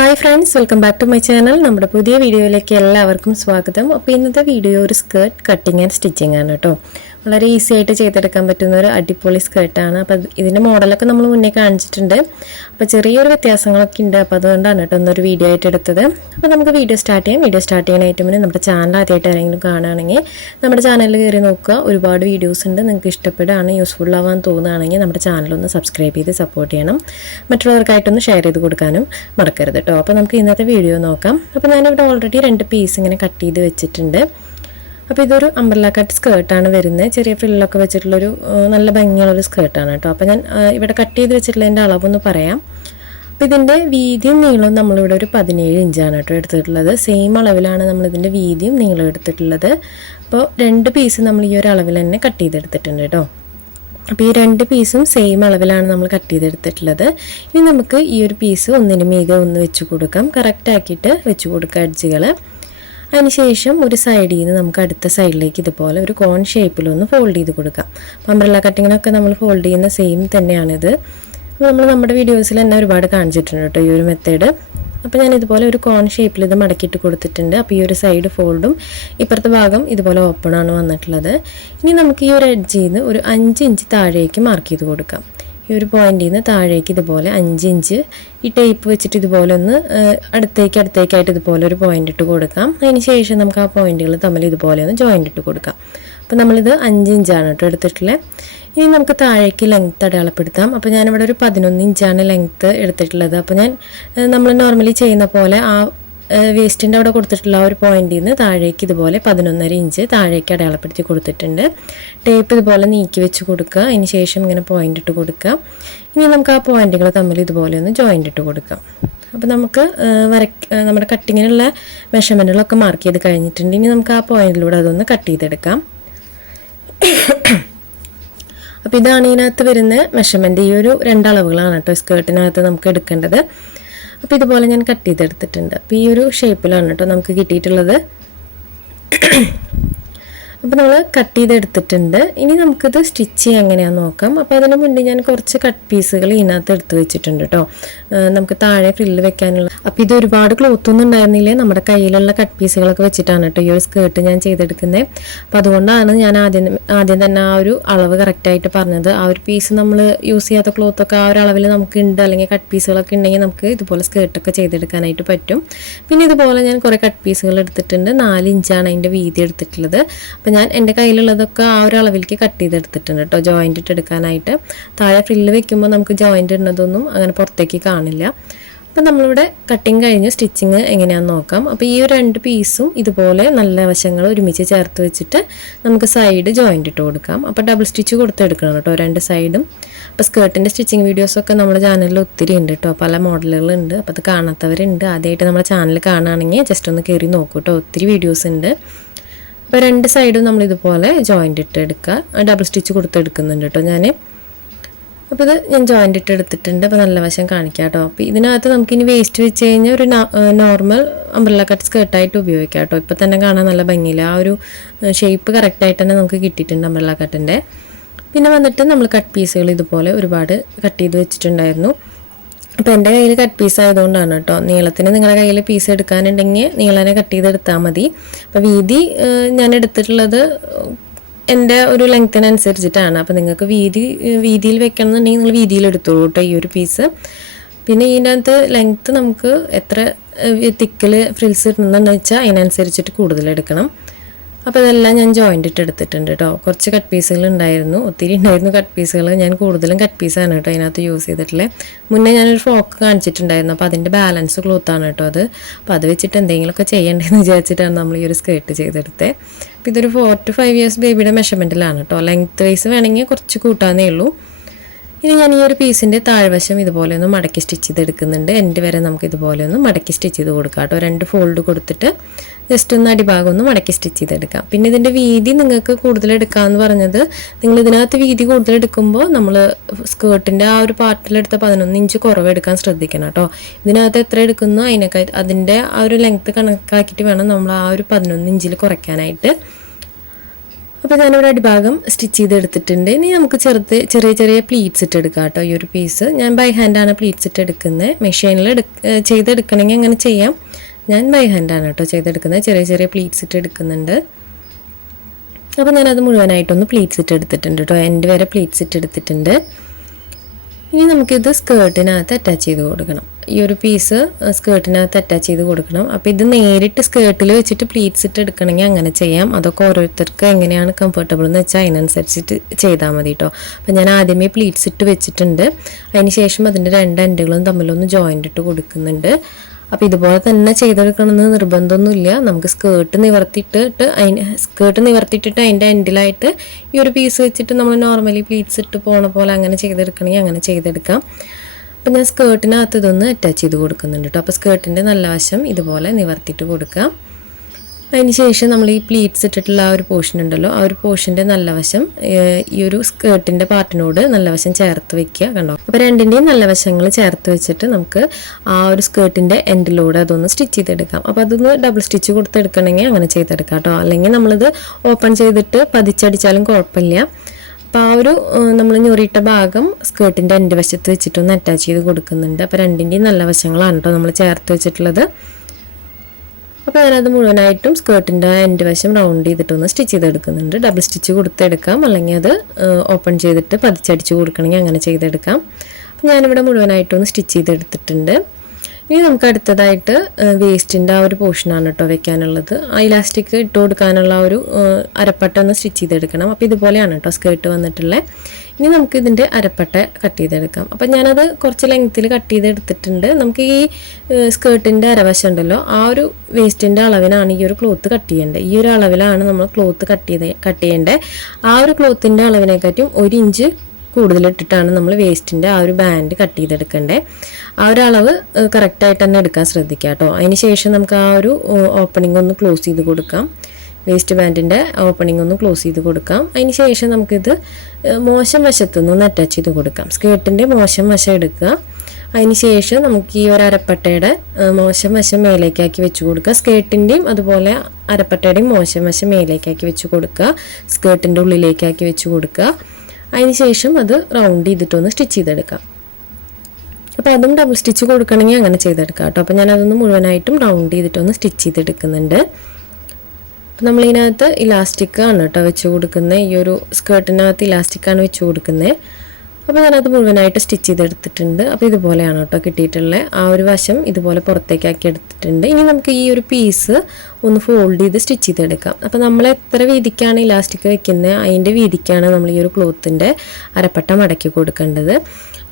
Hi friends, welcome back to my channel. നമ്മുടെ പുതിയ വീഡിയോയിലേക്ക് എല്ലാവർക്കും സ്വാഗതം. അപ്പോൾ ഇന്നത്തെ വീഡിയോ ഒരു സ്കേർട്ട് കട്ടിങ് ആൻഡ് സ്റ്റിച്ചിങ് ആണ് കേട്ടോ. വളരെ ഈസി ആയിട്ട് ചെയ്തെടുക്കാൻ പറ്റുന്ന ഒരു അടിപൊളി സ്കേർട്ടാണ്. അപ്പോൾ ഇതിൻ്റെ മോഡലൊക്കെ നമ്മൾ മുന്നേ കാണിച്ചിട്ടുണ്ട്. അപ്പോൾ ചെറിയൊരു വ്യത്യാസങ്ങളൊക്കെ ഉണ്ട്. അപ്പോൾ അതുകൊണ്ടാണ് കേട്ടോ ഒന്നൊരു വീഡിയോ ആയിട്ട് എടുത്തത്. അപ്പോൾ നമുക്ക് വീഡിയോ സ്റ്റാർട്ട് ചെയ്യാം. വീഡിയോ സ്റ്റാർട്ട് ചെയ്യാനായിട്ട് മുന്നേ നമ്മുടെ ചാനൽ ആദ്യമായിട്ട് ആരെങ്കിലും കാണുകയാണെങ്കിൽ നമ്മുടെ ചാനലിൽ കയറി നോക്കുക. ഒരുപാട് വീഡിയോസ് ഉണ്ട്. നിങ്ങൾക്ക് ഇഷ്ടപ്പെടുകയാണ്, യൂസ്ഫുൾ ആവാൻ തോന്നുകയാണെങ്കിൽ നമ്മുടെ ചാനലൊന്ന് സബ്സ്ക്രൈബ് ചെയ്ത് സപ്പോർട്ട് ചെയ്യണം. മറ്റുള്ളവർക്കായിട്ടൊന്ന് ഷെയർ ചെയ്ത് കൊടുക്കാനും മറക്കരുത് കേട്ടോ. അപ്പോൾ നമുക്ക് ഇന്നത്തെ വീഡിയോ നോക്കാം. അപ്പോൾ ഞാനിവിടെ ഓൾറെഡി 2 പീസ് ഇങ്ങനെ കട്ട് ചെയ്ത് വെച്ചിട്ടുണ്ട്. അപ്പോൾ ഇതൊരു അംബ്രല്ല കട്ട് സ്കേർട്ടാണ് വരുന്നത്. ചെറിയ ഫ്രില്ലൊക്കെ വെച്ചിട്ടുള്ളൊരു നല്ല ഭംഗിയുള്ളൊരു സ്കേർട്ടാണ് കേട്ടോ. അപ്പോൾ ഞാൻ ഇവിടെ കട്ട് ചെയ്ത് വെച്ചിട്ടുള്ളതിൻ്റെ അളവൊന്ന് പറയാം. അപ്പോൾ ഇതിൻ്റെ വീതിയും നീളവും നമ്മളിവിടെ ഒരു 17 ഇഞ്ചാണ് കേട്ടോ എടുത്തിട്ടുള്ളത്. സെയിം അളവിലാണ് നമ്മളിതിൻ്റെ വീതിയും നീളവും എടുത്തിട്ടുള്ളത്. അപ്പോൾ 2 പീസ് നമ്മൾ ഈ ഒരു അളവിൽ തന്നെ കട്ട് ചെയ്തെടുത്തിട്ടുണ്ട് കേട്ടോ. അപ്പോൾ ഈ 2 പീസും സെയിം അളവിലാണ് നമ്മൾ കട്ട് ചെയ്തെടുത്തിട്ടുള്ളത്. ഇനി നമുക്ക് ഈ ഒരു പീസ് ഒന്നിന് മീതെ ഒന്ന് വെച്ച് കൊടുക്കാം. കറക്റ്റ് ആക്കിയിട്ട് വെച്ച് കൊടുക്കുക എഡ്ജുകൾ. അതിനുശേഷം ഒരു സൈഡിൽ നിന്ന് നമുക്ക് അടുത്ത സൈഡിലേക്ക് ഇതുപോലെ ഒരു കോൺ ഷേപ്പിലൊന്ന് ഫോൾഡ് ചെയ്ത് കൊടുക്കാം. അംബ്രല്ല കട്ടിങ്ങിനൊക്കെ നമ്മൾ ഫോൾഡ് ചെയ്യുന്ന സെയിം തന്നെയാണിത്. നമ്മൾ നമ്മുടെ വീഡിയോസിൽ തന്നെ ഒരുപാട് കാണിച്ചിട്ടുണ്ട് കേട്ടോ ഈ ഒരു മെത്തേഡ്. അപ്പോൾ ഞാൻ ഇതുപോലെ ഒരു കോൺ ഷേപ്പിൽ ഇത് മടക്കിയിട്ട് കൊടുത്തിട്ടുണ്ട്. അപ്പോൾ ഈ ഒരു സൈഡ് ഫോൾഡും ഇപ്പുറത്തെ ഭാഗം ഇതുപോലെ ഓപ്പൺ ആണ് വന്നിട്ടുള്ളത്. ഇനി നമുക്ക് ഈ ഒരു എഡ്ജിൽ നിന്ന് ഒരു 5 ഇഞ്ച് താഴേക്ക് മാർക്ക് ചെയ്ത് കൊടുക്കാം. ഈ ഒരു പോയിന്റിൽ നിന്ന് താഴേക്ക് ഇതുപോലെ 5 ഇഞ്ച് ഈ ടേപ്പ് വെച്ചിട്ട് ഇതുപോലെ ഒന്ന് അടുത്തേക്കായിട്ട് ഇതുപോലെ ഒരു പോയിന്റ് ഇട്ട് കൊടുക്കാം. അതിന് ശേഷം നമുക്ക് ആ പോയിന്റുകൾ തമ്മിൽ ഇതുപോലെ ഒന്ന് ജോയിന്റ് ഇട്ട് കൊടുക്കാം. അപ്പോൾ നമ്മളിത് 5 ഇഞ്ചാണ് കേട്ടോ എടുത്തിട്ടുള്ളത്. ഇനി നമുക്ക് താഴേക്ക് ലെങ്ത്ത് അടയാളപ്പെടുത്താം. അപ്പോൾ ഞാനിവിടെ ഒരു 11 ഇഞ്ചാണ് ലെങ്ത്ത് എടുത്തിട്ടുള്ളത്. അപ്പോൾ ഞാൻ നമ്മൾ നോർമലി ചെയ്യുന്ന പോലെ ആ വേസ്റ്റിൻ്റെ അവിടെ കൊടുത്തിട്ടുള്ള ആ ഒരു പോയിന്റിൽ നിന്ന് താഴേക്ക് ഇതുപോലെ 11.5 ഇഞ്ച് താഴേക്ക് അടയാളപ്പെടുത്തി കൊടുത്തിട്ടുണ്ട്. ടേപ്പ് ഇതുപോലെ നീക്കി വെച്ച് കൊടുക്കുക. അതിന് ശേഷം ഇങ്ങനെ പോയിന്റ് ഇട്ട് കൊടുക്കുക. ഇനി നമുക്ക് ആ പോയിന്റുകൾ തമ്മിൽ ഇതുപോലെ ഒന്ന് ജോയിന്റ് ഇട്ട് കൊടുക്കാം. അപ്പോൾ നമുക്ക് നമ്മുടെ കട്ടിങ്ങിനുള്ള മെഷർമെൻറ്റുകളൊക്കെ മാർക്ക് ചെയ്ത് കഴിഞ്ഞിട്ടുണ്ട്. ഇനി നമുക്ക് ആ പോയിന്റിലൂടെ അതൊന്ന് കട്ട് ചെയ്തെടുക്കാം. അപ്പോൾ ഇതാണ് ഇതിനകത്ത് വരുന്ന മെഷർമെൻറ്റ്. ഈ ഒരു 2 അളവുകളാണ് കേട്ടോ സ്കേർട്ടിനകത്ത് നമുക്ക് എടുക്കേണ്ടത്. അപ്പോൾ ഇതുപോലെ ഞാൻ കട്ട് ചെയ്തെടുത്തിട്ടുണ്ട്. അപ്പോൾ ഈ ഒരു ഷേപ്പിലാണ് കേട്ടോ നമുക്ക് കിട്ടിയിട്ടുള്ളത്. അപ്പോൾ നമ്മൾ കട്ട് ചെയ്തെടുത്തിട്ടുണ്ട്. ഇനി നമുക്കിത് സ്റ്റിച്ച് ചെയ്യാൻ എങ്ങനെയാണെന്ന് നോക്കാം. അപ്പോൾ അതിന് മുന്നേ ഞാൻ കുറച്ച് കട്ട് പീസുകൾ ഇതിനകത്ത് എടുത്ത് വെച്ചിട്ടുണ്ട് കേട്ടോ, നമുക്ക് താഴെ ഫ്രില്ല് വെക്കാനുള്ള. അപ്പോൾ ഇത് ഒരുപാട് ക്ലോത്തൊന്നും ഉണ്ടായിരുന്നില്ലേ, നമ്മുടെ കയ്യിലുള്ള കട്ട് പീസുകളൊക്കെ വെച്ചിട്ടാണ് കേട്ടോ ഈ ഒരു സ്കേർട്ട് ഞാൻ ചെയ്തെടുക്കുന്നത്. അപ്പോൾ അതുകൊണ്ടാണ് ഞാൻ ആദ്യം തന്നെ ആ ഒരു അളവ് കറക്റ്റായിട്ട് പറഞ്ഞത്. ആ ഒരു പീസ് നമ്മൾ യൂസ് ചെയ്യാത്ത ക്ലോത്തൊക്കെ ആ ഒരു അളവിൽ നമുക്ക് ഉണ്ട്, അല്ലെങ്കിൽ കട്ട് പീസുകളൊക്കെ ഉണ്ടെങ്കിൽ നമുക്ക് ഇതുപോലെ സ്കേർട്ടൊക്കെ ചെയ്തെടുക്കാനായിട്ട് പറ്റും. പിന്നെ ഇതുപോലെ ഞാൻ കുറേ കട്ട് പീസുകൾ എടുത്തിട്ടുണ്ട്. 4 ഇഞ്ചാണ് അതിൻ്റെ വീതി എടുത്തിട്ടുള്ളത്. അപ്പോൾ ഞാൻ എൻ്റെ കയ്യിലുള്ളതൊക്കെ ആ ഒരു അളവിലേക്ക് കട്ട് ചെയ്തെടുത്തിട്ടുണ്ട് കേട്ടോ, ജോയിൻ്റ് ഇട്ട് എടുക്കാനായിട്ട്. താഴെ ഫ്രില്ല് വെക്കുമ്പോൾ നമുക്ക് ജോയിൻ്റ് ഇടുന്നതൊന്നും അങ്ങനെ പുറത്തേക്ക് കാണില്ല. അപ്പോൾ നമ്മളിവിടെ കട്ടിങ് കഴിഞ്ഞ് സ്റ്റിച്ചിങ് എങ്ങനെയാണെന്ന് നോക്കാം. അപ്പോൾ ഈ ഒരു 2 പീസും ഇതുപോലെ നല്ല വശങ്ങൾ ഒരുമിച്ച് ചേർത്ത് വെച്ചിട്ട് നമുക്ക് സൈഡ് ജോയിൻ്റ് ഇട്ട് കൊടുക്കാം. അപ്പോൾ ഡബിൾ സ്റ്റിച്ച് കൊടുത്തെടുക്കണം കേട്ടോ 2 സൈഡും. അപ്പോൾ സ്കേർട്ടിൻ്റെ സ്റ്റിച്ചിങ് വീഡിയോസൊക്കെ നമ്മുടെ ചാനലിൽ ഒത്തിരി ഉണ്ട് കേട്ടോ, പല മോഡലുകളുണ്ട്. അപ്പോൾ അത് കാണാത്തവരുണ്ട്, ആദ്യമായിട്ട് നമ്മുടെ ചാനൽ കാണുകയാണെങ്കിൽ ജസ്റ്റ് ഒന്ന് കയറി നോക്കൂ കേട്ടോ, ഒത്തിരി വീഡിയോസ് ഉണ്ട്. അപ്പോൾ 2 സൈഡും നമ്മളിതുപോലെ ജോയിൻ്റ് ഇട്ട് എടുക്കുക. ഡബിൾ സ്റ്റിച്ച് കൊടുത്തെടുക്കുന്നുണ്ട് കേട്ടോ ഞാൻ. അപ്പോൾ ഇത് ഞാൻ ജോയിൻ്റ് ഇട്ട് എടുത്തിട്ടുണ്ട്. അപ്പോൾ നല്ല വശം കാണിക്കാം കേട്ടോ. അപ്പോൾ ഇതിനകത്ത് നമുക്കിനി വേസ്റ്റ് വെച്ച് കഴിഞ്ഞാൽ ഒരു നോർമൽ അംബ്രല്ല കട്ട് സ്കേർട്ടായിട്ട് ഉപയോഗിക്കാം കേട്ടോ. ഇപ്പോൾ തന്നെ കാണാൻ നല്ല ഭംഗിയില്ല. ആ ഒരു ഷേപ്പ് കറക്റ്റായിട്ട് തന്നെ നമുക്ക് കിട്ടിയിട്ടുണ്ട് അംബ്രല്ല കട്ടിൻ്റെ. പിന്നെ വന്നിട്ട് നമ്മൾ കട്ട് പീസുകൾ ഇതുപോലെ ഒരുപാട് കട്ട് ചെയ്ത് വെച്ചിട്ടുണ്ടായിരുന്നു. അപ്പോൾ എൻ്റെ കയ്യിൽ കട്ട് പീസ് ആയതുകൊണ്ടാണ് കേട്ടോ. നീളത്തിന് നിങ്ങളുടെ കയ്യിൽ പീസ് എടുക്കാനുണ്ടെങ്കിൽ നീളനെ കട്ട് ചെയ്തെടുത്താൽ മതി. അപ്പോൾ വീതി ഞാൻ എടുത്തിട്ടുള്ളത് എൻ്റെ ഒരു ലെങ്ത്തിനനുസരിച്ചിട്ടാണ്. അപ്പോൾ നിങ്ങൾക്ക് വീതിയിൽ വെക്കണം എന്നുണ്ടെങ്കിൽ നിങ്ങൾ വീതിയിൽ എടുത്തോളൂ കേട്ടോ ഈ ഒരു പീസ്. പിന്നെ ഇതിനകത്ത് ലെങ്ത്ത് നമുക്ക് എത്ര തിക്കിൽ ഫ്രിൽസ് ഇടുന്നുണ്ടെന്ന് വെച്ചാൽ അതിനനുസരിച്ചിട്ട് കൂടുതൽ എടുക്കണം. അപ്പോൾ ഇതെല്ലാം ഞാൻ ജോയിൻ്റ് ഇട്ട് എടുത്തിട്ടുണ്ട് കേട്ടോ. കുറച്ച് കട്ട് പീസുകൾ ഉണ്ടായിരുന്നു, ഒത്തിരി ഉണ്ടായിരുന്നു കട്ട് പീസുകൾ. ഞാൻ കൂടുതലും കട്ട് പീസാണ് കേട്ടോ അതിനകത്ത് യൂസ് ചെയ്തിട്ടുള്ളത്. മുന്നേ ഞാനൊരു ഫ്രോക്ക് കാണിച്ചിട്ടുണ്ടായിരുന്നു, അപ്പോൾ അതിൻ്റെ ബാലൻസ് ക്ലോത്താണ് കേട്ടോ അത്. അപ്പോൾ അത് വെച്ചിട്ട് എന്തെങ്കിലുമൊക്കെ ചെയ്യേണ്ടതെന്ന് വിചാരിച്ചിട്ടാണ് നമ്മൾ ഈ ഒരു സ്കേർട്ട് ചെയ്തെടുത്തത്. അപ്പോൾ ഇതൊരു 4 to 5 years ബേബിയുടെ മെഷർമെൻറ്റിലാണ് കേട്ടോ. ലെങ്ത്ത് വൈസ് വേണമെങ്കിൽ കുറച്ച് കൂട്ടാന്നേ ഉള്ളൂ. ഇനി ഞാൻ ഈ ഒരു പീസിൻ്റെ താഴ്വശം ഇതുപോലെ ഒന്ന് മടക്കി സ്റ്റിച്ച് ചെയ്തെടുക്കുന്നുണ്ട്. എൻ്റെ വരെ നമുക്ക് ഇതുപോലെ ഒന്ന് മടക്കി സ്റ്റിച്ച് ചെയ്ത് കൊടുക്കാം കേട്ടോ. 2 ഫോൾഡ് കൊടുത്തിട്ട് ജസ്റ്റ് ഒന്ന് അടിഭാഗം ഒന്ന് മടക്കി സ്റ്റിച്ച് ചെയ്തെടുക്കാം. പിന്നെ ഇതിൻ്റെ വീതി നിങ്ങൾക്ക് കൂടുതൽ എടുക്കാമെന്ന് പറഞ്ഞത്, നിങ്ങൾ ഇതിനകത്ത് വീതി കൂടുതൽ എടുക്കുമ്പോൾ നമ്മൾ സ്കേർട്ടിൻ്റെ ആ ഒരു പാർട്ടിലെടുത്ത 11 ഇഞ്ച് കുറവ് എടുക്കാൻ ശ്രദ്ധിക്കണം കേട്ടോ. ഇതിനകത്ത് എത്ര എടുക്കുന്നോ അതിൻ്റെ ആ ഒരു ലെങ്ത്ത് കണക്കാക്കിയിട്ട് വേണം നമ്മൾ ആ ഒരു 11 ഇഞ്ചിൽ കുറയ്ക്കാനായിട്ട്. അപ്പോൾ ഞാനിവിടെ അടിഭാഗം സ്റ്റിച്ച് ചെയ്തെടുത്തിട്ടുണ്ട്. ഇനി നമുക്ക് ചെറിയ ചെറിയ പ്ലീറ്റ്സ് ഇട്ടെടുക്കാം കേട്ടോ. ഈ ഒരു പീസ് ഞാൻ ബൈ ഹാൻഡാണ് പ്ലീറ്റ്സ് ഇട്ടെടുക്കുന്നത്. മെഷീനിൽ ചെയ്തെടുക്കണമെങ്കിൽ അങ്ങനെ ചെയ്യാം. ഞാൻ ബൈ ഹാൻഡാണ് കേട്ടോ ചെയ്തെടുക്കുന്നത്. ചെറിയ ചെറിയ പ്ലീറ്റ്സ് ഇട്ടെടുക്കുന്നുണ്ട്. അപ്പോൾ ഞാനത് മുഴുവനായിട്ടൊന്ന് പ്ലീറ്റ്സ് ഇട്ടെടുത്തിട്ടുണ്ട് കേട്ടോ. എൻഡ് വരെ പ്ലീറ്റ്സ് ഇട്ടെടുത്തിട്ടുണ്ട്. ഇനി നമുക്കിത് സ്കേർട്ടിനകത്ത് അറ്റാച്ച് ചെയ്ത് കൊടുക്കണം. ഈ ഒരു പീസ് സ്കേർട്ടിനകത്ത് അറ്റാച്ച് ചെയ്ത് കൊടുക്കണം. അപ്പോൾ ഇത് നേരിട്ട് സ്കേർട്ടിൽ വെച്ചിട്ട് പ്ലീറ്റ്സ് ഇട്ട് എടുക്കണമെങ്കിൽ അങ്ങനെ ചെയ്യാം. അതൊക്കെ ഓരോരുത്തർക്ക് എങ്ങനെയാണ് കംഫർട്ടബിൾ എന്ന് വെച്ചാൽ അതിനനുസരിച്ചിട്ട് ചെയ്താൽ മതി കേട്ടോ. അപ്പോൾ ഞാൻ ആദ്യമേ പ്ലീറ്റ്സ് ഇട്ട് വെച്ചിട്ടുണ്ട്. അതിന് ശേഷം അതിൻ്റെ 2 എൻഡുകളും തമ്മിലൊന്ന് ജോയിൻ്റ് ഇട്ട് കൊടുക്കുന്നുണ്ട്. അപ്പോൾ ഇതുപോലെ തന്നെ ചെയ്തെടുക്കണമെന്ന് നിർബന്ധമൊന്നുമില്ല. നമുക്ക് സ്കേർട്ട് നിവർത്തിയിട്ടിട്ട് അതിൻ്റെ എൻഡിലായിട്ട് ഈ ഒരു പീസ് വെച്ചിട്ട് നമ്മൾ നോർമലി പ്ലീറ്റ്സ് ഇട്ട് പോണ പോലെ അങ്ങനെ ചെയ്തെടുക്കണമെങ്കിൽ അങ്ങനെ ചെയ്തെടുക്കാം. അപ്പോൾ ഞാൻ സ്കേർട്ടിനകത്ത് ഇതൊന്ന് അറ്റാച്ച് ചെയ്ത് കൊടുക്കുന്നുണ്ട് കേട്ടോ. അപ്പോൾ സ്കേർട്ടിൻ്റെ നല്ല വശം ഇതുപോലെ നിവർത്തിയിട്ട് കൊടുക്കാം. അതിന് ശേഷം നമ്മൾ ഈ പ്ലീറ്റ്സ് ഇട്ടിട്ടുള്ള ആ ഒരു പോർഷൻ ഉണ്ടല്ലോ, ആ ഒരു പോർഷൻ്റെ നല്ല വശം ഈ ഒരു സ്കേർട്ടിൻ്റെ പാർട്ടിനോട് നല്ല വശം ചേർത്ത് വെക്കുക. കണ്ടോ? അപ്പോൾ രണ്ടിൻ്റെയും നല്ല വശങ്ങൾ ചേർത്ത് വെച്ചിട്ട് നമുക്ക് ആ ഒരു സ്കേർട്ടിൻ്റെ എൻഡിലൂടെ അതൊന്ന് സ്റ്റിച്ച് ചെയ്തെടുക്കാം. അപ്പോൾ അതൊന്ന് ഡബിൾ സ്റ്റിച്ച് കൊടുത്തെടുക്കണമെങ്കിൽ അങ്ങനെ ചെയ്തെടുക്കാം കേട്ടോ. അല്ലെങ്കിൽ നമ്മളിത് ഓപ്പൺ ചെയ്തിട്ട് പതിച്ചടിച്ചാലും കുഴപ്പമില്ല. അപ്പോൾ ആ ഒരു നമ്മൾ ഞൊറിയിട്ട ഭാഗം സ്കേർട്ടിൻ്റെ എൻഡ് വശത്ത് വെച്ചിട്ടൊന്ന് അറ്റാച്ച് ചെയ്ത് കൊടുക്കുന്നുണ്ട്. അപ്പോൾ രണ്ടിൻ്റെയും നല്ല വശങ്ങളാണ് കേട്ടോ നമ്മൾ ചേർത്ത് വെച്ചിട്ടുള്ളത്. അപ്പോൾ ഞാനത് മുഴുവനായിട്ടും സ്കേർട്ടിൻ്റെ എൻഡ് വശം റൗണ്ട് ചെയ്തിട്ടൊന്ന് സ്റ്റിച്ച് ചെയ്തെടുക്കുന്നുണ്ട്. ഡബിൾ സ്റ്റിച്ച് കൊടുത്തെടുക്കാം, അല്ലെങ്കിൽ അത് ഓപ്പൺ ചെയ്തിട്ട് പതിച്ചടിച്ച് കൊടുക്കണമെങ്കിൽ അങ്ങനെ ചെയ്തെടുക്കാം. അപ്പോൾ ഞാനിവിടെ മുഴുവനായിട്ടൊന്ന് സ്റ്റിച്ച് ചെയ്തെടുത്തിട്ടുണ്ട്. ഇനി നമുക്ക് അടുത്തതായിട്ട് വേസ്റ്റിൻ്റെ ആ ഒരു പോർഷനാണ് കേട്ടോ വെക്കാനുള്ളത്. ആ ഇലാസ്റ്റിക് ഇട്ട് കൊടുക്കാനുള്ള ഒരു അരപ്പട്ട ഒന്ന് സ്റ്റിച്ച് ചെയ്തെടുക്കണം. അപ്പോൾ ഇതുപോലെയാണ് കേട്ടോ സ്കേർട്ട് വന്നിട്ടുള്ളത്. ഇനി നമുക്ക് ഇതിൻ്റെ അരപ്പട്ട കട്ട് ചെയ്തെടുക്കാം. അപ്പം ഞാനത് കുറച്ച് ലെങ്ത്തിൽ കട്ട് ചെയ്തെടുത്തിട്ടുണ്ട്. നമുക്ക് ഈ സ്കേർട്ടിൻ്റെ അരവശം ഉണ്ടല്ലോ, ആ ഒരു വേസ്റ്റിൻ്റെ അളവിനാണ് ഈ ഒരു ക്ലോത്ത് കട്ട് ചെയ്യേണ്ടത്. ഈ ഒരു അളവിലാണ് നമ്മൾ ക്ലോത്ത് കട്ട് ചെയ്യേണ്ടത്. ആ ഒരു ക്ലോത്തിൻ്റെ അളവിനെക്കാട്ടും 1 ഇഞ്ച് കൂടുതലിട്ടിട്ടാണ് നമ്മൾ വേസ്റ്റിൻ്റെ ആ ഒരു ബാൻഡ് കട്ട് ചെയ്തെടുക്കേണ്ടത്. ആ ഒരു അളവ് കറക്റ്റായിട്ട് തന്നെ എടുക്കാൻ ശ്രദ്ധിക്കുക കേട്ടോ. അതിന് ശേഷം നമുക്ക് ആ ഒരു ഓപ്പണിംഗ് ഒന്ന് ക്ലോസ് ചെയ്ത് കൊടുക്കാം. വേസ്റ്റ് ബാൻഡിൻ്റെ ഓപ്പണിംഗ് ഒന്ന് ക്ലോസ് ചെയ്ത് കൊടുക്കാം. അതിന് ശേഷം നമുക്കിത് മോശം വശത്തുനിന്ന് അറ്റാച്ച് ചെയ്ത് കൊടുക്കാം. സ്കേർട്ടിൻ്റെ മോശം വശം എടുക്കുക. അതിന് ശേഷം നമുക്ക് ഈ ഒരു അരപ്പട്ടയുടെ മോശം വശം മേലേക്കാക്കി വെച്ച് കൊടുക്കുക. സ്കേർട്ടിൻ്റെയും അതുപോലെ അരപ്പട്ടയുടെയും മോശം വശം മേലേക്കാക്കി വെച്ച് കൊടുക്കുക. സ്കേർട്ടിൻ്റെ ഉള്ളിലേക്കാക്കി വെച്ച് കൊടുക്കുക. അതിന് ശേഷം അത് റൗണ്ട് ചെയ്തിട്ടൊന്ന് സ്റ്റിച്ച് ചെയ്തെടുക്കാം. അപ്പോൾ അതും ഡബിൾ സ്റ്റിച്ച് കൊടുക്കണമെങ്കിൽ അങ്ങനെ ചെയ്തെടുക്കാം കേട്ടോ. അപ്പോൾ ഞാനതൊന്ന് മുഴുവനായിട്ടും റൗണ്ട് ചെയ്തിട്ടൊന്ന് സ്റ്റിച്ച് ചെയ്തെടുക്കുന്നുണ്ട്. അപ്പോൾ നമ്മളിതിനകത്ത് ഇലാസ്റ്റിക്കാണ് കേട്ടോ വെച്ച് കൊടുക്കുന്നത്. ഈ ഒരു സ്കേർട്ടിനകത്ത് ഇലാസ്റ്റിക്കാണ് വെച്ച് കൊടുക്കുന്നത്. അപ്പോൾ ഞാനത് മുഴുവനായിട്ട് സ്റ്റിച്ച് ചെയ്തെടുത്തിട്ടുണ്ട്. അപ്പോൾ ഇതുപോലെയാണ് കേട്ടോ കിട്ടിയിട്ടുള്ളത്. ആ ഒരു വശം ഇതുപോലെ പുറത്തേക്കാക്കി എടുത്തിട്ടുണ്ട്. ഇനി നമുക്ക് ഈ ഒരു പീസ് ഒന്ന് ഫോൾഡ് ചെയ്ത് സ്റ്റിച്ച് ചെയ്തെടുക്കാം. അപ്പോൾ നമ്മൾ എത്ര വീതിക്കാണ് ഇലാസ്റ്റിക് വെക്കുന്നത് അതിൻ്റെ വീതിക്കാണ് നമ്മൾ ഈ ഒരു ക്ലോത്തിൻ്റെ അരപ്പട്ട മടക്കി കൊടുക്കേണ്ടത്.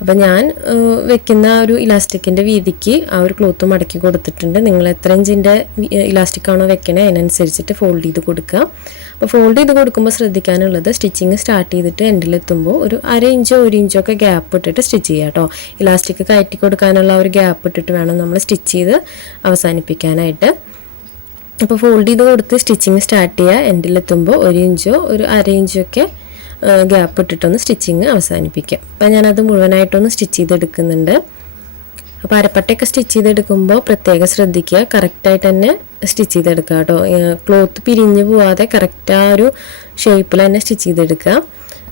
അപ്പോൾ ഞാൻ വെക്കുന്ന ആ ഒരു ഇലാസ്റ്റിക്കിൻ്റെ വീതിക്ക് ആ ഒരു ക്ലോത്ത് മടക്കി കൊടുത്തിട്ടുണ്ട്. നിങ്ങൾ എത്ര ഇഞ്ചിൻ്റെ ഇലാസ്റ്റിക്കാണോ വെക്കണേ അതിനനുസരിച്ചിട്ട് ഫോൾഡ് ചെയ്ത് കൊടുക്കുക. അപ്പോൾ ഫോൾഡ് ചെയ്ത് കൊടുക്കുമ്പോൾ ശ്രദ്ധിക്കാനുള്ളത് സ്റ്റിച്ചിങ് സ്റ്റാർട്ട് ചെയ്തിട്ട് എൻഡിലെത്തുമ്പോൾ ഒരു 1/2 ഇഞ്ചോ 1 ഇഞ്ചോ ഒക്കെ ഗ്യാപ്പ് ഇട്ടിട്ട് സ്റ്റിച്ച് ചെയ്യുക കേട്ടോ. ഇലാസ്റ്റിക് കയറ്റി കൊടുക്കാനുള്ള ഒരു ഗ്യാപ്പ് ഇട്ടിട്ട് വേണം നമ്മൾ സ്റ്റിച്ച് ചെയ്ത് അവസാനിപ്പിക്കാനായിട്ട്. അപ്പോൾ ഫോൾഡ് ചെയ്ത് കൊടുത്ത് സ്റ്റിച്ചിങ് സ്റ്റാർട്ട് ചെയ്യുക. എൻഡിലെത്തുമ്പോൾ 1 ഇഞ്ചോ ഒരു 1/2 ഇഞ്ചോ ഒക്കെ ഗ്യാപ്പ് ഇട്ടിട്ടൊന്ന് സ്റ്റിച്ചിങ് അവസാനിപ്പിക്കാം. അപ്പോൾ ഞാനത് മുഴുവനായിട്ടൊന്ന് സ്റ്റിച്ച് ചെയ്തെടുക്കുന്നുണ്ട്. അപ്പോൾ അരപ്പട്ടയൊക്കെ സ്റ്റിച്ച് ചെയ്തെടുക്കുമ്പോൾ പ്രത്യേകം ശ്രദ്ധിക്കുക, കറക്റ്റായിട്ട് തന്നെ സ്റ്റിച്ച് ചെയ്തെടുക്കുക കേട്ടോ. ക്ലോത്ത് പിരിഞ്ഞു പോവാതെ കറക്റ്റ് ആ ഒരു ഷേപ്പിൽ തന്നെ സ്റ്റിച്ച് ചെയ്തെടുക്കുക.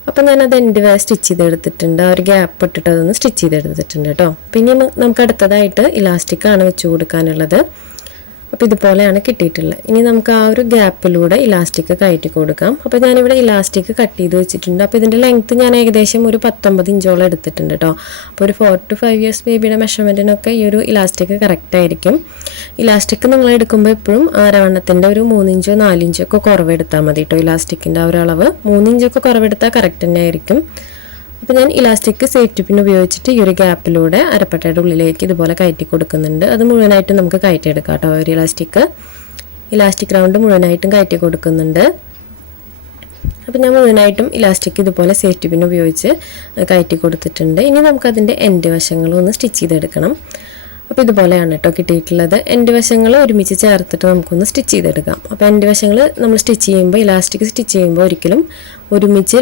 അപ്പോൾ ഞാനത് എൻ്റെ വരെ സ്റ്റിച്ച് ചെയ്തെടുത്തിട്ടുണ്ട്. ആ ഒരു ഗ്യാപ്പ് ഇട്ടിട്ട് അതൊന്ന് സ്റ്റിച്ച് ചെയ്തെടുത്തിട്ടുണ്ട് കേട്ടോ. പിന്നെ നമുക്ക് അടുത്തതായിട്ട് ഇലാസ്റ്റിക്കാണ് വെച്ച് കൊടുക്കാനുള്ളത്. അപ്പോൾ ഇതുപോലെയാണ് കിട്ടിയിട്ടുള്ളത്. ഇനി നമുക്ക് ആ ഒരു ഗ്യാപ്പിലൂടെ ഇലാസ്റ്റിക് കയറ്റി കൊടുക്കാം. അപ്പോൾ ഞാനിവിടെ ഇലാസ്റ്റിക് കട്ട് ചെയ്ത് വെച്ചിട്ടുണ്ട്. അപ്പോൾ ഇതിൻ്റെ ലെങ്ത്ത് ഞാൻ ഏകദേശം ഒരു 19 ഇഞ്ചോളം എടുത്തിട്ടുണ്ട് കേട്ടോ. അപ്പോൾ ഒരു 4 to 5 years ബേബിയുടെ മെഷർമെൻറ്റിനൊക്കെ ഈ ഒരു ഇലാസ്റ്റിക് കറക്റ്റ് ആയിരിക്കും. ഇലാസ്റ്റിക് നിങ്ങൾ എടുക്കുമ്പോൾ എപ്പോഴും അരവണ്ണത്തിൻ്റെ ഒരു 3 ഇഞ്ചോ 4 ഇഞ്ചോ ഒക്കെ കുറവെടുത്താൽ മതി കേട്ടോ. ഇലാസ്റ്റിക്കിൻ്റെ ആ ഒരു അളവ് 3 ഇഞ്ചൊക്കെ കുറവെടുത്താൽ കറക്റ്റ് തന്നെ ആയിരിക്കും. അപ്പോൾ ഞാൻ ഇലാസ്റ്റിക് സേഫ്റ്റി പിൻ ഉപയോഗിച്ചിട്ട് ഈ ഒരു ഗ്യാപ്പിലൂടെ അരപ്പട്ടയുടെ ഉള്ളിലേക്ക് ഇതുപോലെ കയറ്റി കൊടുക്കുന്നുണ്ട്. അത് മുഴുവനായിട്ടും നമുക്ക് കയറ്റിയെടുക്കാം കേട്ടോ. ഒരു ഇലാസ്റ്റിക് റൗണ്ട് മുഴുവനായിട്ടും കയറ്റി കൊടുക്കുന്നുണ്ട്. അപ്പോൾ ഞാൻ മുഴുവനായിട്ടും ഇലാസ്റ്റിക് ഇതുപോലെ സേഫ്റ്റി പിൻ ഉപയോഗിച്ച് കയറ്റി കൊടുത്തിട്ടുണ്ട്. ഇനി നമുക്കതിൻ്റെ എൻഡ് വശങ്ങളൊന്ന് സ്റ്റിച്ച് ചെയ്തെടുക്കണം. അപ്പോൾ ഇതുപോലെയാണ് കേട്ടോ കിട്ടിയിട്ടുള്ളത്. എൻഡ് വശങ്ങൾ ഒരുമിച്ച് ചേർത്തിട്ട് നമുക്കൊന്ന് സ്റ്റിച്ച് ചെയ്തെടുക്കാം. അപ്പോൾ എൻഡ് വശങ്ങൾ നമ്മൾ സ്റ്റിച്ച് ചെയ്യുമ്പോൾ ഇലാസ്റ്റിക് സ്റ്റിച്ച് ചെയ്യുമ്പോൾ ഒരിക്കലും ഒരുമിച്ച്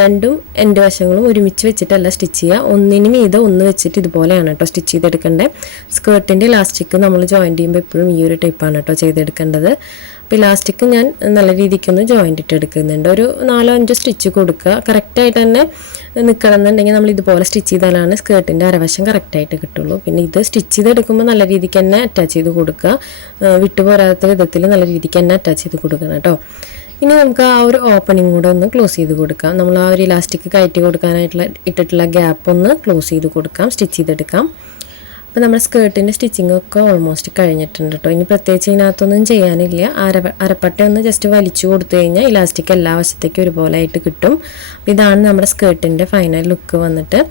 രണ്ടും എൻ്റെ വശങ്ങളും ഒരുമിച്ച് വെച്ചിട്ടല്ല സ്റ്റിച്ച് ചെയ്യുക, ഒന്നിന് മീതെ ഒന്ന് വെച്ചിട്ട് ഇതുപോലെയാണ് കേട്ടോ സ്റ്റിച്ച് ചെയ്തെടുക്കേണ്ടത്. സ്കേർട്ടിൻ്റെ ഇലാസ്റ്റിക് നമ്മൾ ജോയിൻറ്റ് ചെയ്യുമ്പോൾ എപ്പോഴും ഈ ഒരു ടൈപ്പാണ് കേട്ടോ ചെയ്തെടുക്കേണ്ടത്. അപ്പോൾ ഇലാസ്റ്റിക് ഞാൻ നല്ല രീതിക്കൊന്ന് ജോയിൻ്റ് ഇട്ട് എടുക്കുന്നുണ്ട്. ഒരു 4-5 സ്റ്റിച്ച് കൊടുക്കുക. കറക്റ്റായിട്ട് തന്നെ നിൽക്കണം എന്നുണ്ടെങ്കിൽ നമ്മൾ ഇതുപോലെ സ്റ്റിച്ച് ചെയ്താലാണ് സ്കേർട്ടിൻ്റെ അരവശം കറക്റ്റായിട്ട് കിട്ടുള്ളൂ. പിന്നെ ഇത് സ്റ്റിച്ച് ചെയ്തെടുക്കുമ്പോൾ നല്ല രീതിക്ക് തന്നെ അറ്റാച്ച് ചെയ്ത് കൊടുക്കുക, വിട്ടുപോരാത്ത വിധത്തിൽ നല്ല രീതിക്ക് തന്നെ അറ്റാച്ച് ചെയ്ത് കൊടുക്കണം കേട്ടോ. ഇനി നമുക്ക് ആ ഒരു ഓപ്പണിംഗ് കൂടെ ഒന്ന് ക്ലോസ് ചെയ്ത് കൊടുക്കാം. നമ്മൾ ആ ഒരു ഇലാസ്റ്റിക് കയറ്റി കൊടുക്കാനായിട്ടുള്ള ഇട്ടിട്ടുള്ള ഗ്യാപ്പ് ഒന്ന് ക്ലോസ് ചെയ്ത് കൊടുക്കാം, സ്റ്റിച്ച് ചെയ്തെടുക്കാം. അപ്പോൾ നമ്മുടെ സ്കേർട്ടിൻ്റെ സ്റ്റിച്ചിങ് ഒക്കെ ഓൾമോസ്റ്റ് കഴിഞ്ഞിട്ടുണ്ട് കേട്ടോ. ഇനി പ്രത്യേകിച്ച് ഇതിനകത്തൊന്നും ചെയ്യാനില്ല. അരപ്പട്ട ഒന്ന് ജസ്റ്റ് വലിച്ചു കൊടുത്തു കഴിഞ്ഞാൽ ഇലാസ്റ്റിക് എല്ലാ വശത്തേക്കും ഒരുപോലെ ആയിട്ട് കിട്ടും. അപ്പോൾ ഇതാണ് നമ്മുടെ സ്കേർട്ടിൻ്റെ ഫൈനൽ ലുക്ക് വന്നിട്ട്.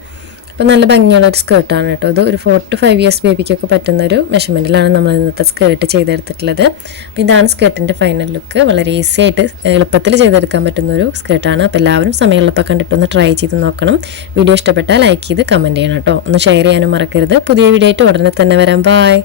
അപ്പോൾ നല്ല ഭംഗിയുള്ളൊരു സ്കേർട്ടാണ് കേട്ടോ. ഇത് ഒരു 4 to 5 years ബേബിക്കൊക്കെ പറ്റുന്നൊരു മെഷർമെൻറ്റിലാണ് നമ്മൾ ഇന്നത്തെ സ്കേർട്ട് ചെയ്തെടുത്തിട്ടുള്ളത്. അപ്പോൾ ഇതാണ് സ്കേർട്ടിൻ്റെ ഫൈനൽ ലുക്ക്. വളരെ ഈസി ആയിട്ട് എളുപ്പത്തിൽ ചെയ്തെടുക്കാൻ പറ്റുന്നൊരു സ്കേർട്ടാണ്. അപ്പോൾ എല്ലാവരും സമയമുള്ളപ്പോൾ കണ്ടിട്ടൊന്ന് ട്രൈ ചെയ്ത് നോക്കണം. വീഡിയോ ഇഷ്ടപ്പെട്ടാൽ ലൈക്ക് ചെയ്ത് കമൻറ്റ് ചെയ്യണം കേട്ടോ. ഒന്ന് ഷെയർ ചെയ്യാനും മറക്കരുത്. പുതിയ വീഡിയോ ആയിട്ട് ഉടനെ തന്നെ വരാം. ബൈ.